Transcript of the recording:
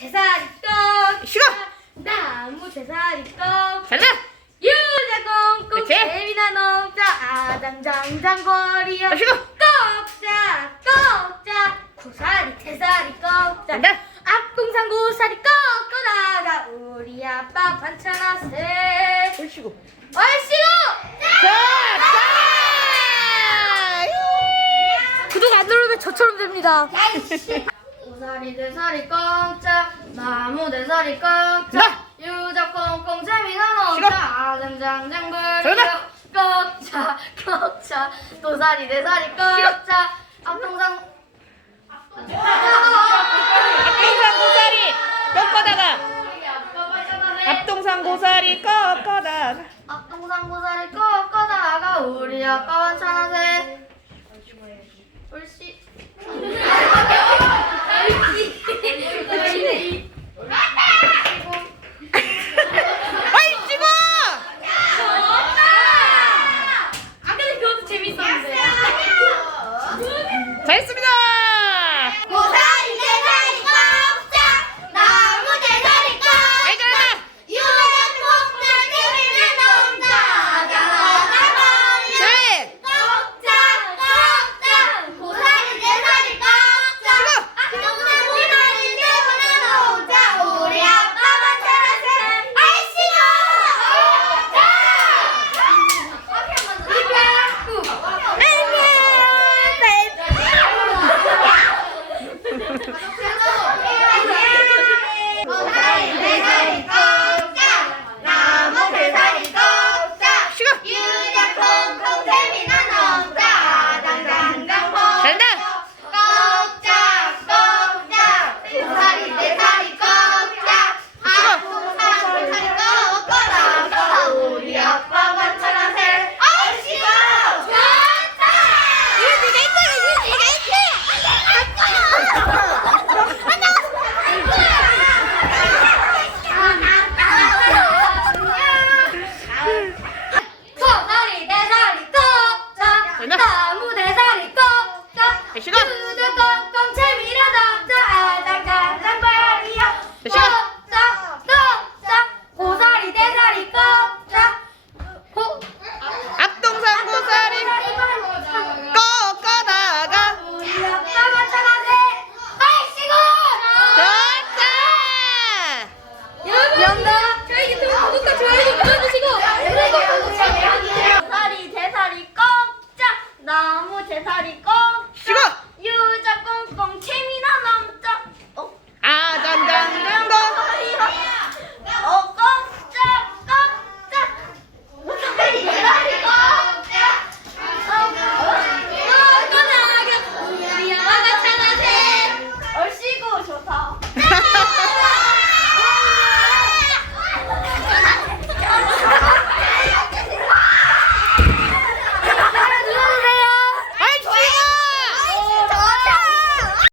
대사리 꺽 쉬고. 나무 대사리 꺽 잘라. 유자 꽁꽁 그렇지. 재미나 넘자 아장장장거리여 자, 쉬고. 꺽자 꺽자 고사리 대사리 꺽자 간다. 앞동산 고사리 꺾어다가 우리 아빠 반찬 하세 물 쉬고. 얼씨구 자, 자. 구독 안 누르면 저처럼 됩니다 고사리 대사리 꺽자 나무 대사리 꺽자 나. 유자 꽁꽁 재미나. 넘자 아장장장거리여 저러다. 꺽자 꺽자 도사리 대사리 꺽자 앞동산 앞동산 고사리 꺾어다가. 반찬 하세 앞동산 고사리 꺾어다가. 앞동산 고사리 꺾어다가 우리 아빠 반찬 하세 கைத்து கைத்து